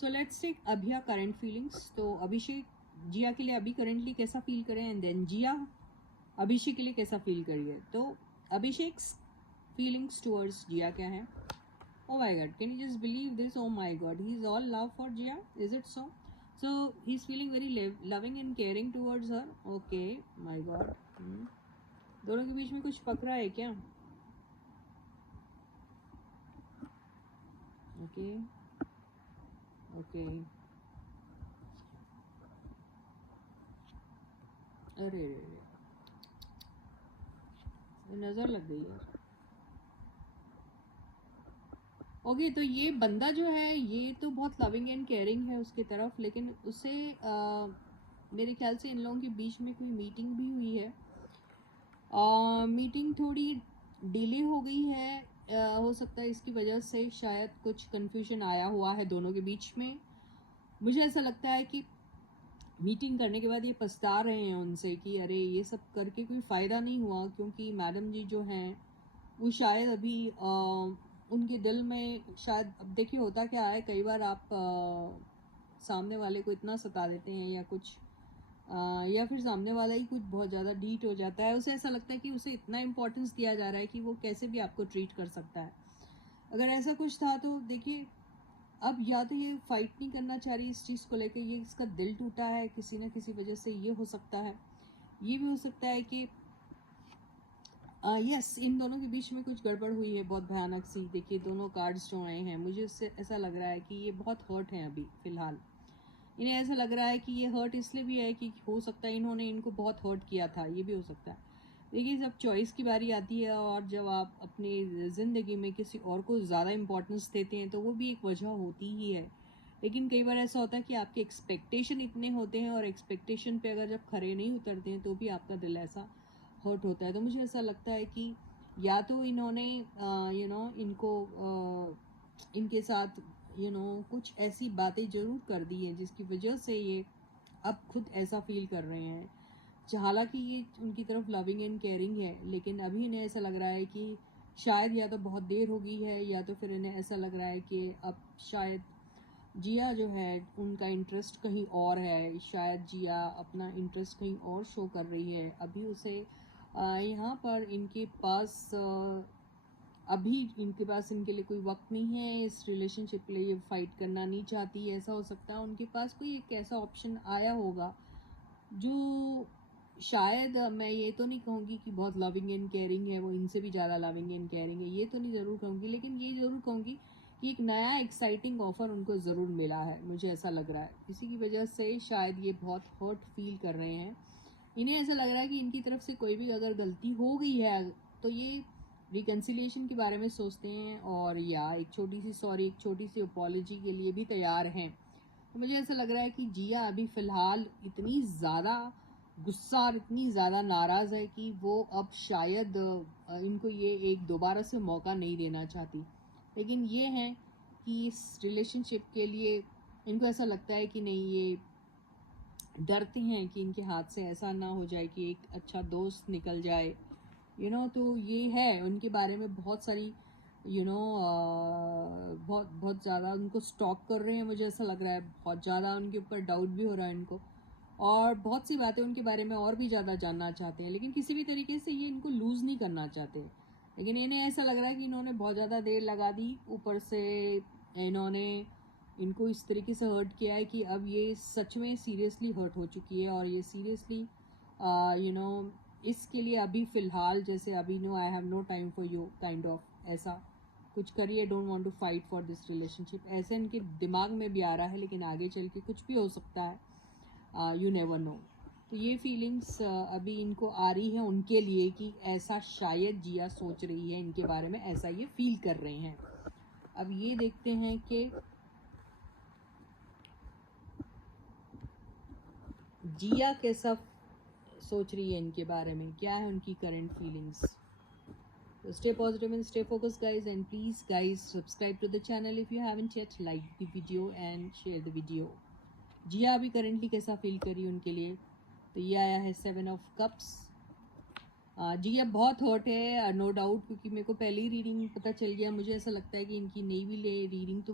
So let's take अभिया current feelings. तो अभिषेक जिया के लिए अभी करंटली कैसा फील करें, एंड देन जिया अभिषेक के लिए कैसा फील करिए। तो अभिषेक फीलिंग्स टुवर्ड्स जिया क्या है? Oh my God, can you just believe this? Oh my God, he's all love for Jia. Is it so? So he's feeling very loving and caring towards her. Okay, my God. दोनों के बीच में कुछ फकरा है क्या? Okay, okay. अरे रे नजर लग गई है। ओके, तो ये बंदा जो है ये तो बहुत लविंग एंड केयरिंग है उसकी तरफ, लेकिन उसे मेरे ख्याल से इन लोगों के बीच में कोई मीटिंग भी हुई है। मीटिंग थोड़ी डिले हो गई है। हो सकता है इसकी वजह से शायद कुछ कन्फ्यूजन आया हुआ है दोनों के बीच में। मुझे ऐसा लगता है कि मीटिंग करने के बाद ये पछता रहे हैं उनसे कि अरे ये सब करके कोई फ़ायदा नहीं हुआ, क्योंकि मैडम जी जो हैं वो शायद अभी उनके दिल में शायद, अब देखिए होता क्या है, कई बार आप सामने वाले को इतना सता देते हैं या कुछ या फिर सामने वाला ही कुछ बहुत ज़्यादा डीट हो जाता है, उसे ऐसा लगता है कि उसे इतना इम्पोर्टेंस दिया जा रहा है कि वो कैसे भी आपको ट्रीट कर सकता है। अगर ऐसा कुछ था तो देखिए, अब या तो ये फाइट नहीं करना चाह रही इस चीज़ को लेकर, ये इसका दिल टूटा है किसी न किसी वजह से, ये हो सकता है। ये भी हो सकता है कि यस इन दोनों के बीच में कुछ गड़बड़ हुई है बहुत भयानक सी। देखिए दोनों कार्ड्स जो आए हैं, मुझे उससे ऐसा लग रहा है कि ये बहुत हर्ट हैं अभी फ़िलहाल। इन्हें ऐसा लग रहा है कि ये हर्ट इसलिए भी है कि हो सकता है इन्होंने इनको बहुत हर्ट किया था, ये भी हो सकता है। देखिए जब चॉइस की बारी आती है और जब आप अपनी ज़िंदगी में किसी और को ज़्यादा इम्पोर्टेंस देते हैं तो वो भी एक वजह होती ही है। लेकिन कई बार ऐसा होता है कि आपके एक्सपेक्टेशन इतने होते हैं और एक्सपेक्टेशन पे अगर जब खरे नहीं उतरते हैं तो भी आपका दिल ऐसा हर्ट होता है। तो मुझे ऐसा लगता है कि या तो इन्होंने इनको इनके साथ कुछ ऐसी बातें ज़रूर कर दी हैं जिसकी वजह से ये अब खुद ऐसा फील कर रहे हैं। हालांकि ये उनकी तरफ लविंग एंड केयरिंग है, लेकिन अभी इन्हें ऐसा लग रहा है कि शायद या तो बहुत देर हो गई है या तो फिर इन्हें ऐसा लग रहा है कि अब शायद जिया जो है उनका इंटरेस्ट कहीं और है। शायद जिया अपना इंटरेस्ट कहीं और शो कर रही है। अभी उसे यहाँ पर इनके पास अभी इनके पास इनके लिए कोई वक्त नहीं है इस रिलेशनशिप के लिए, ये फाइट करना नहीं चाहती। ऐसा हो सकता है उनके पास कोई एक ऐसा ऑप्शन आया होगा जो शायद, मैं ये तो नहीं कहूँगी कि बहुत लविंग एंड केयरिंग है, वो इनसे भी ज़्यादा लविंग एंड केयरिंग है, ये तो नहीं ज़रूर कहूँगी, लेकिन ये ज़रूर कहूँगी कि एक नया एक्साइटिंग ऑफर उनको ज़रूर मिला है। मुझे ऐसा लग रहा है इसी की वजह से शायद ये बहुत हर्ट फील कर रहे हैं। इन्हें ऐसा लग रहा है कि इनकी तरफ से कोई भी अगर गलती हो गई है तो ये रिकन्सिलिएशन के बारे में सोचते हैं और या एक छोटी सी सॉरी, एक छोटी सी अपॉलॉजी के लिए भी तैयार हैं। तो मुझे ऐसा लग रहा है कि जिया अभी फ़िलहाल इतनी ज़्यादा गुस्सा और इतनी ज़्यादा नाराज़ है कि वो अब शायद इनको ये एक दोबारा से मौका नहीं देना चाहती। लेकिन ये है कि इस रिलेशनशिप के लिए इनको ऐसा लगता है कि नहीं, ये डरते हैं कि इनके हाथ से ऐसा ना हो जाए कि एक अच्छा दोस्त निकल जाए। तो ये है उनके बारे में बहुत सारी बहुत बहुत ज़्यादा उनको स्टॉक कर रहे हैं। मुझे ऐसा लग रहा है बहुत ज़्यादा उनके ऊपर डाउट भी हो रहा है इनको, और बहुत सी बातें उनके बारे में और भी ज़्यादा जानना चाहते हैं, लेकिन किसी भी तरीके से ये इनको लूज़ नहीं करना चाहते। लेकिन इन्हें ऐसा लग रहा है कि इन्होंने बहुत ज़्यादा देर लगा दी, ऊपर से इन्होंने इनको इस तरीके से हर्ट किया है कि अब ये सच में सीरियसली हर्ट हो चुकी है और ये सीरियसली इसके लिए अभी फ़िलहाल जैसे अभी no I have no time for you kind of ऐसा कुछ करिए, don't want to fight for this relationship, ऐसे इनके दिमाग में भी आ रहा है। लेकिन आगे चल के कुछ भी हो सकता है, यू नेवर नो। तो ये फीलिंग्स अभी इनको आ रही है उनके लिए कि ऐसा शायद जिया सोच रही है इनके बारे में, ऐसा ये फील कर रहे हैं। अब ये देखते हैं कि जिया कैसा सोच रही है इनके बारे में, क्या है उनकी current feelings. So stay positive and stay focused guys, and please guys subscribe to the channel if you haven't yet, like the video and share the video. जिया अभी करंटली कैसा फील कर रही है उनके लिए, तो ये आया है 7 of Cups, जिया बहुत हर्ट है नो डाउट, क्योंकि मेरे को पहले ही रीडिंग पता चल गया, मुझे ऐसा लगता है कि इनकी नहीं भी ले रीडिंग तो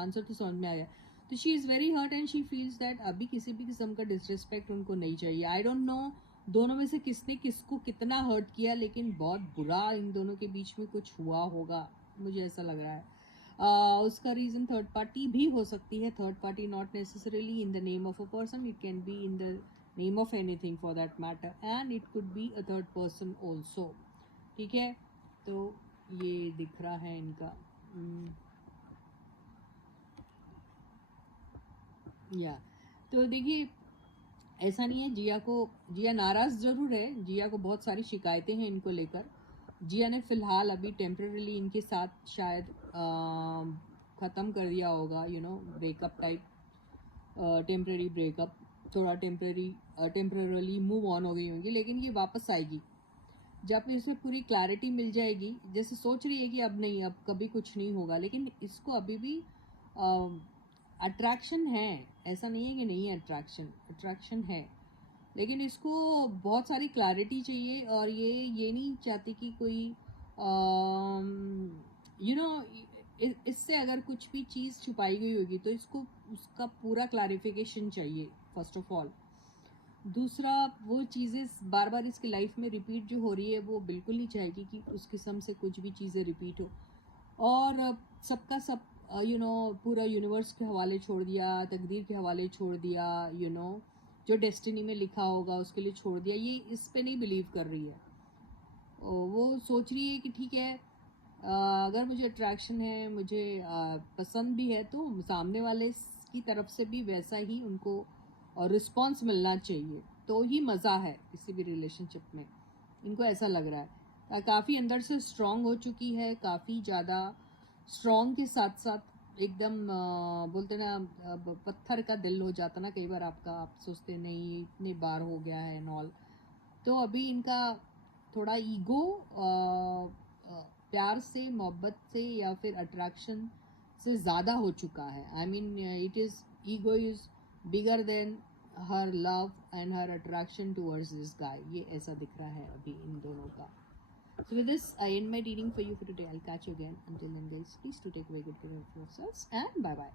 आंसर तो समझ में आ गया। तो she is very hurt and she feels that अभी किसी भी किस्म का डिसरिस्पेक्ट उनको नहीं चाहिए। आई डोंट नो दोनों में से किसने किसको कितना हर्ट किया, लेकिन बहुत बुरा इन दोनों के बीच में कुछ हुआ होगा, मुझे ऐसा लग रहा है। उसका रीज़न थर्ड पार्टी भी हो सकती है। Third party not necessarily in the name of a person, it can be in the name of anything for that matter, and it could be a third person also। ठीक है, तो ये दिख रहा है इनका या। तो देखिए ऐसा नहीं है, जिया नाराज़ ज़रूर है, जिया को बहुत सारी शिकायतें हैं इनको लेकर। जिया ने फ़िलहाल अभी टेम्पररीली इनके साथ शायद ख़त्म कर दिया होगा, you know breakup type, temporary breakup, थोड़ा टेम्पररली मूव ऑन हो गई होंगी, लेकिन ये वापस आएगी जब इसे पूरी क्लैरिटी मिल जाएगी। जैसे सोच रही है कि अब नहीं, अब कभी कुछ नहीं होगा, लेकिन इसको अभी भी अट्रैक्शन है, ऐसा नहीं है कि नहीं है, अट्रैक्शन है, लेकिन इसको बहुत सारी क्लैरिटी चाहिए। और ये नहीं चाहती कि कोई यू नो इससे अगर कुछ भी चीज़ छुपाई गई होगी तो इसको उसका पूरा क्लैरिफिकेशन चाहिए फर्स्ट ऑफ ऑल। दूसरा, वो चीज़ें बार बार इसकी लाइफ में रिपीट जो हो रही है वो बिल्कुल नहीं चाहेगी कि उस किस्म से कुछ भी चीज़ें रिपीट हो। और सबका सब यू नो पूरा यूनिवर्स के हवाले छोड़ दिया, तकदीर के हवाले छोड़ दिया, यू नो जो डेस्टिनी में लिखा होगा उसके लिए छोड़ दिया। ये इस पे नहीं बिलीव कर रही है। वो सोच रही है कि ठीक है, अगर मुझे अट्रैक्शन है, मुझे पसंद भी है, तो सामने वाले की तरफ से भी वैसा ही उनको रिस्पॉन्स मिलना चाहिए, तो ही मज़ा है किसी भी रिलेशनशिप में। इनको ऐसा लग रहा है। काफ़ी अंदर से स्ट्रॉन्ग हो चुकी है, काफ़ी ज़्यादा स्ट्रॉन्ग के साथ साथ एकदम बोलते ना पत्थर का दिल हो जाता ना कई बार आपका, आप सोचते नहीं इतने बार हो गया है नॉल। तो अभी इनका थोड़ा ईगो प्यार से, मोहब्बत से या फिर अट्रैक्शन से ज़्यादा हो चुका है। I mean it is ego is bigger than her love and her attraction towards this guy, ये ऐसा दिख रहा है अभी इन दोनों का। So with this, I end my reading for you for today. I'll catch you again. Until then, guys, please do take very good care of yourselves and bye bye.